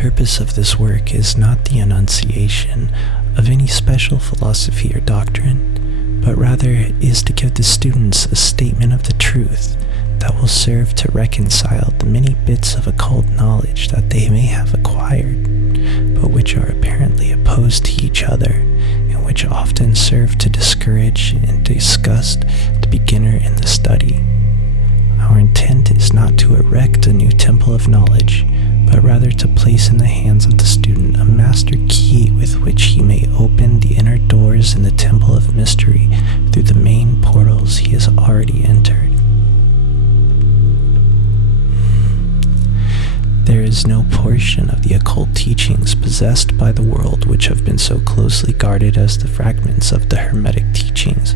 purpose of this work is not the enunciation of any special philosophy or doctrine, but rather is to give the students a statement of the truth that will serve to reconcile the many bits of occult knowledge that they may have acquired, but which are apparently opposed to each other, and which often serve to discourage and disgust the beginner in the study. Our intent is not to erect a new temple of knowledge, but rather to place in the hands of the student a master key with which he may open the inner doors in the temple of mystery through the main portals he has already entered. There is no portion of the occult teachings possessed by the world which have been so closely guarded as the fragments of the Hermetic teachings,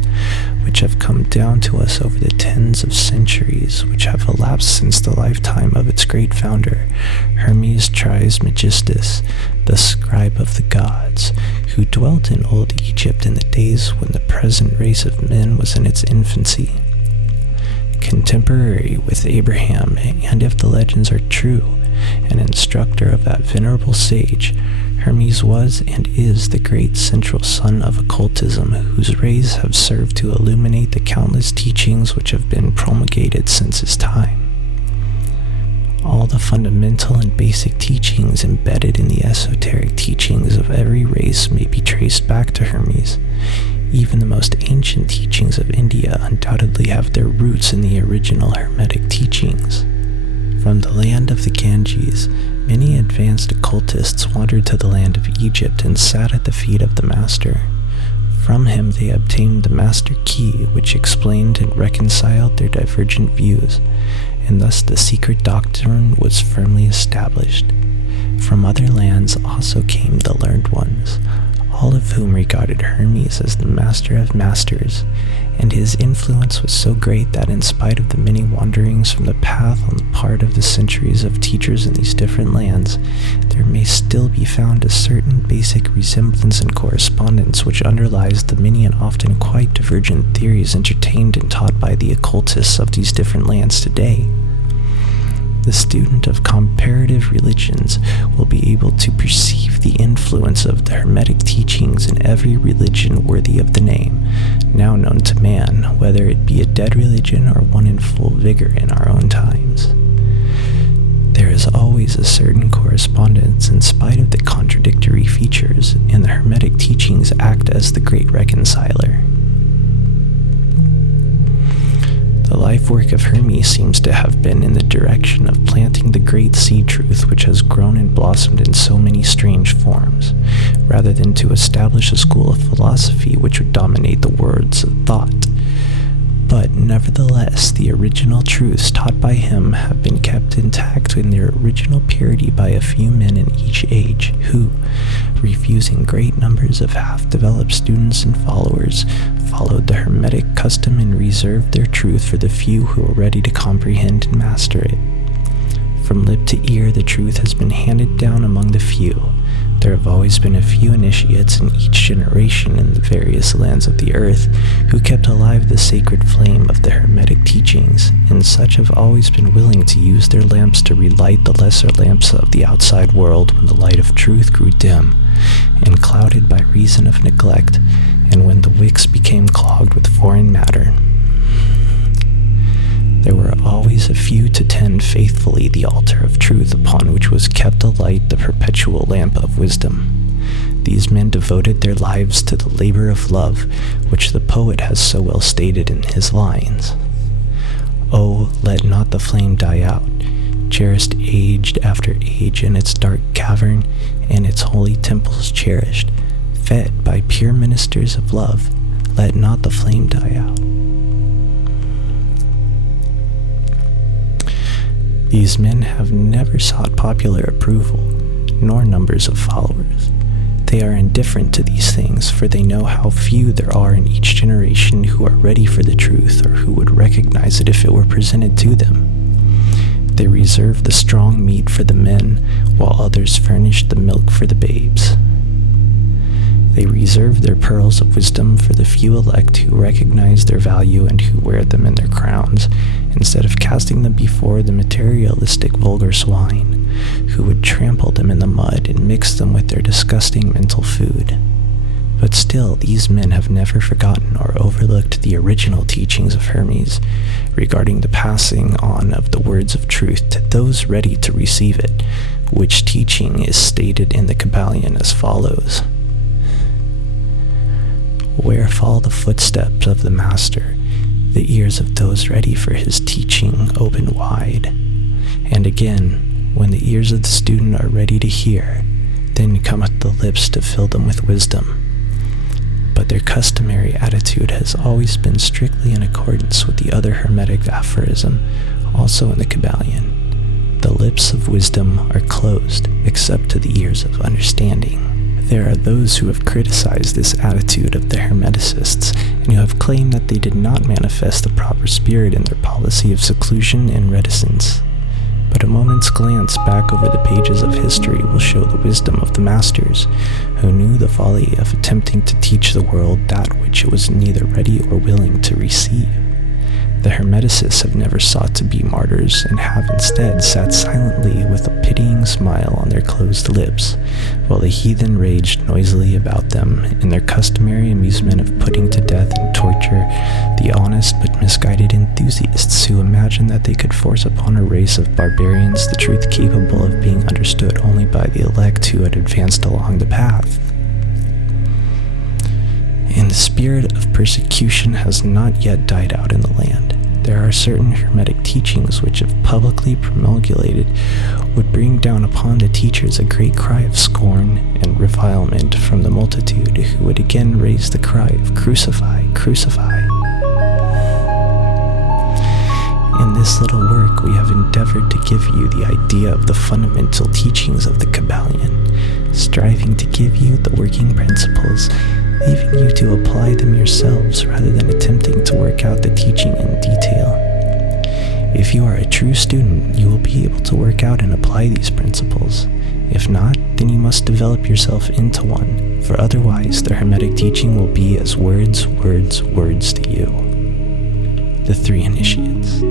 which have come down to us over the tens of centuries which have elapsed since the lifetime of its great founder, Hermes Trismegistus, the scribe of the gods, who dwelt in old Egypt in the days when the present race of men was in its infancy. Contemporary with Abraham, and if the legends are true, an instructor of that venerable sage, Hermes was and is the great central sun of occultism, whose rays have served to illuminate the countless teachings which have been promulgated since his time. All the fundamental and basic teachings embedded in the esoteric teachings of every race may be traced back to Hermes. Even the most ancient teachings of India undoubtedly have their roots in the original Hermetic teachings. From the land of the Ganges, many advanced occultists wandered to the land of Egypt and sat at the feet of the master. From him they obtained the master key, which explained and reconciled their divergent views, and thus the secret doctrine was firmly established. From other lands also came the learned ones, all of whom regarded Hermes as the master of masters, and his influence was so great that in spite of the many wanderings from the path on the part of the centuries of teachers in these different lands, there may still be found a certain basic resemblance and correspondence which underlies the many and often quite divergent theories entertained and taught by the occultists of these different lands today. The student of comparative religions will be able to perceive the influence of the Hermetic teachings in every religion worthy of the name, now known to man, whether it be a dead religion or one in full vigor in our own times. There is always a certain correspondence in spite of the contradictory features, and the Hermetic teachings act as the great reconciler. The life work of Hermes seems to have been in the direction of planting the great seed truth which has grown and blossomed in so many strange forms, rather than to establish a school of philosophy which would dominate the worlds of thought. But nevertheless, the original truths taught by him have been kept intact in their original purity by a few men in each age, who, refusing great numbers of half-developed students and followers, followed the Hermetic custom and reserved their truth for the few who were ready to comprehend and master it. From lip to ear, the truth has been handed down among the few. There have always been a few initiates in each generation in the various lands of the earth who kept alive the sacred flame of the Hermetic teachings, and such have always been willing to use their lamps to relight the lesser lamps of the outside world when the light of truth grew dim and clouded by reason of neglect, and when the wicks became clogged with foreign matter. There were always a few to tend faithfully the altar of truth upon which was kept alight the perpetual lamp of wisdom. These men devoted their lives to the labor of love, which the poet has so well stated in his lines. Oh, let not the flame die out, cherished age after age in its dark cavern, and its holy temples cherished, fed by pure ministers of love, let not the flame die out. These men have never sought popular approval, nor numbers of followers. They are indifferent to these things, for they know how few there are in each generation who are ready for the truth or who would recognize it if it were presented to them. They reserve the strong meat for the men, while others furnish the milk for the babes. They reserve their pearls of wisdom for the few elect who recognize their value and who wear them in their crowns, instead of casting them before the materialistic vulgar swine, who would trample them in the mud and mix them with their disgusting mental food. But still, these men have never forgotten or overlooked the original teachings of Hermes regarding the passing on of the words of truth to those ready to receive it, which teaching is stated in the Kybalion as follows: "Where fall the footsteps of the master, the ears of those ready for his teaching open wide. And again, when the ears of the student are ready to hear, then cometh the lips to fill them with wisdom." But their customary attitude has always been strictly in accordance with the other Hermetic aphorism, also in the Kybalion: "The lips of wisdom are closed, except to the ears of understanding." There are those who have criticized this attitude of the Hermeticists, and who have claimed that they did not manifest the proper spirit in their policy of seclusion and reticence. But a moment's glance back over the pages of history will show the wisdom of the masters, who knew the folly of attempting to teach the world that which it was neither ready or willing to receive. The Hermeticists have never sought to be martyrs, and have instead sat silently with a pitying smile on their closed lips, while the heathen raged noisily about them in their customary amusement of putting to death and torture the honest but misguided enthusiasts who imagined that they could force upon a race of barbarians the truth capable of being understood only by the elect who had advanced along the path. And the spirit of persecution has not yet died out in the land. There are certain Hermetic teachings which, if publicly promulgated, would bring down upon the teachers a great cry of scorn and revilement from the multitude, who would again raise the cry of "Crucify, crucify." In this little work, we have endeavored to give you the idea of the fundamental teachings of the Kybalion, striving to give you the working principles, leaving you to apply them yourselves rather than attempting to work out the teaching in detail. If you are a true student, you will be able to work out and apply these principles. If not, then you must develop yourself into one, for otherwise the Hermetic teaching will be as words, words, words to you. The Three Initiates.